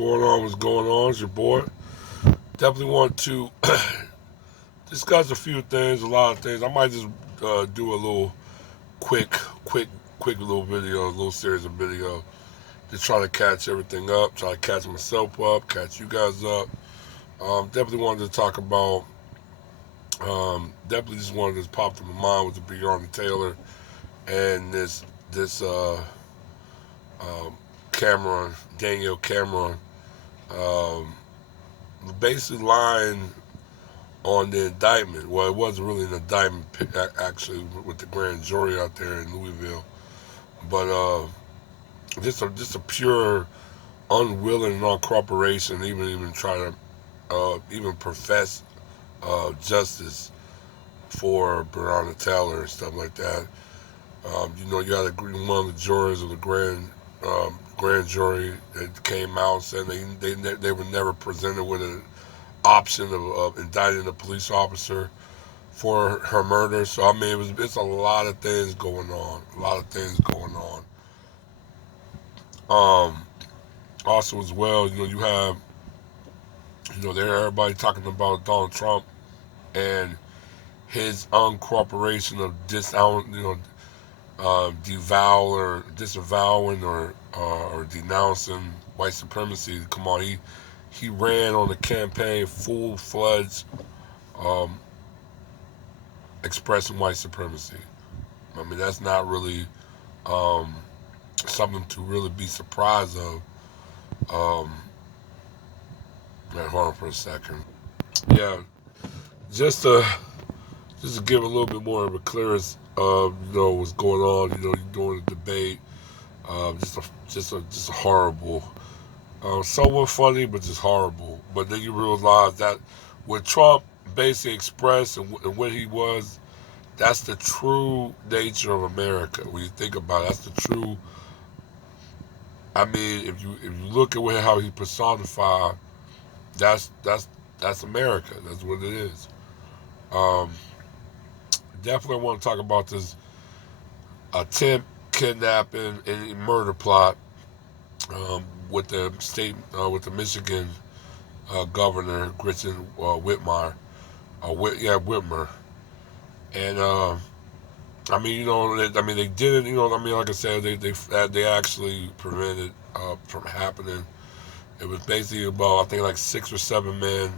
going on? What's going on? It's your boy. Definitely want to discuss a few things, a lot of things. I might just do a little quick, quick, quick little video, a little series of video, just trying to catch everything up, trying to catch myself up, catch you guys up. Definitely wanted to talk about. Definitely just wanted to pop to my mind with the Breonna Taylor and this um, Cameron, Daniel Cameron, um, basically lying on the indictment. Well, it wasn't really an indictment actually with the grand jury out there in Louisville, but just a pure unwilling non-cooperation, even try to even profess justice for Breonna Taylor and stuff like that. You had one of the jurors of the grand jury that came out saying they were never presented with an option of indicting a police officer for her murder. So I mean, it's a lot of things going on. A lot of things going on. Um, Also as well, you have there everybody talking about Donald Trump and his uncooperation of disavowing or denouncing white supremacy. Come on, he ran on the campaign full fledged um, expressing white supremacy. I mean, that's not really um, something to really be surprised of. Um, hold on for a second. Yeah, just to just to give a little bit more of a clearance of what's going on. You're doing the debate. Just a horrible, somewhat funny, but just horrible. But then you realize that what Trump basically expressed and what he was, that's the true nature of America. When you think about it, that's the true. I mean, if you look at how he personified, that's that's that's America. That's what it is. Um, Definitely want to talk about this attempt kidnapping and murder plot with the state with the Michigan governor Gretchen Whitmer. Whitmer. And I mean, they did it. I mean, like I said, they actually prevented from happening. It was basically about I think like 6 or 7 men,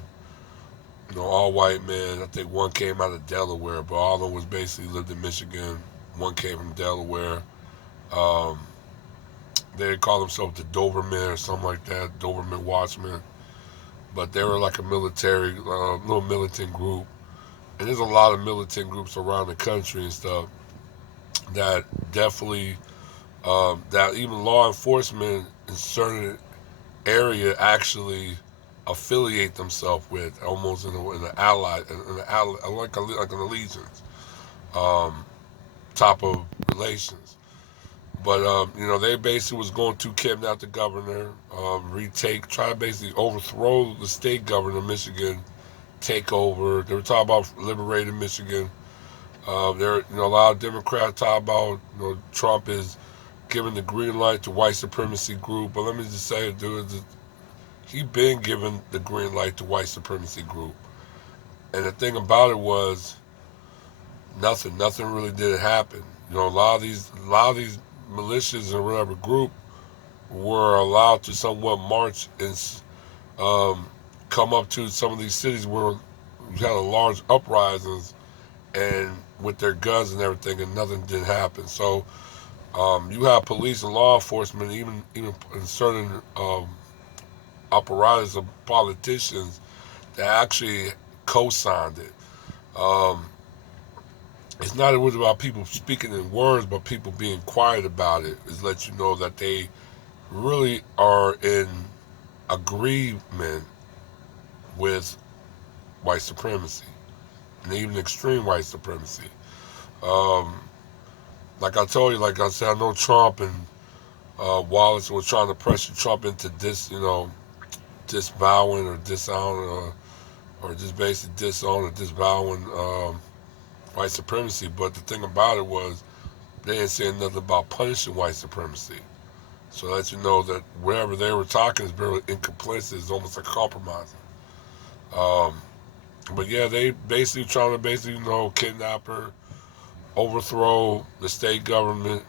all white men. I think one came out of Delaware, but all of them was basically lived in Michigan. One came from Delaware. Um, they call themselves the Doberman or something like that, Doberman Watchmen. But they were like a military, little militant group. And there's a lot of militant groups around the country and stuff that definitely, that even law enforcement in certain area actually affiliate themselves with, almost in an ally, like an allegiance type of relations. But they basically was going to kidnap the governor, try to basically overthrow the state governor of Michigan, take over. They were talking about liberating Michigan. A lot of Democrats talk about Trump is giving the green light to white supremacy group. But let me just say, dude, he been given the green light to white supremacy group. And the thing about it was nothing really did happen. A lot of these militias and whatever group were allowed to somewhat march and um, come up to some of these cities where you had a large uprisings and with their guns and everything, and nothing did happen. So you have police and law enforcement, even in certain apparatus of politicians that actually co-signed it. Um, it's not always about people speaking in words, but people being quiet about it. Is let you know that they really are in agreement with white supremacy and even extreme white supremacy. Um, like I told you, like I said, I know Trump and Wallace were trying to pressure Trump into disavowing or disowning or just basically disown or disavowing white supremacy. But the thing about it was they didn't say nothing about punishing white supremacy. So that you know that wherever they were talking is very incomplicit. It's almost like compromising. Um, but yeah, they basically trying to kidnap her, overthrow the state government,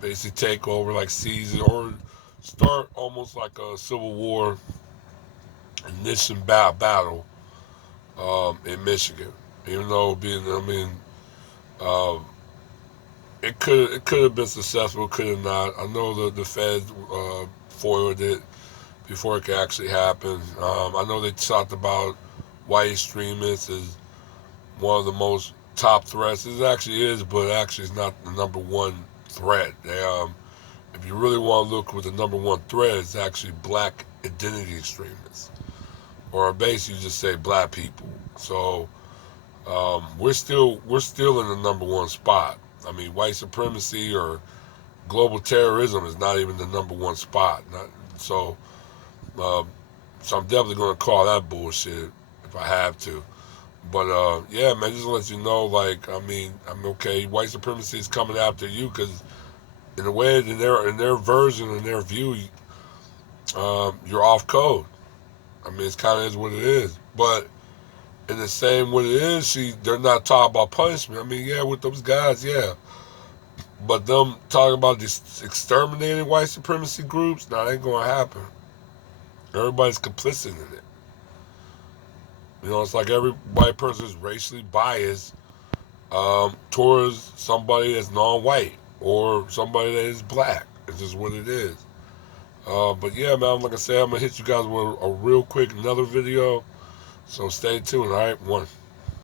basically take over, like seize it, or start almost like a civil war ignition battle in Michigan. Even though um, it could have been successful, could have not. I know the Feds foiled it before it could actually happen. I know they talked about white extremists as one of the most top threats. It actually is, but actually it's not the number one threat. If you really want to look what the number one threat is, actually black identity extremists, or basically just say black people. So we're still in the number one spot. I mean, white supremacy or global terrorism is not even the number one spot. So, uh, so I'm definitely going to call that bullshit if I have to. But yeah, man, just to let you know, like, I'm okay. White supremacy is coming after you because, in a way, in their version, in their view, you're off code. I mean, it's kind of is what it is. But in the same way it is, they're not talking about punishment. I mean, yeah, with those guys, yeah. But them talking about this exterminating white supremacy groups, nah, that ain't gonna happen. Everybody's complicit in it. It's like every white person is racially biased towards somebody that's non-white or somebody that is black. It's just what it is. But yeah, man, like I said, I'm gonna hit you guys with a real quick another video. So stay tuned. All right, one.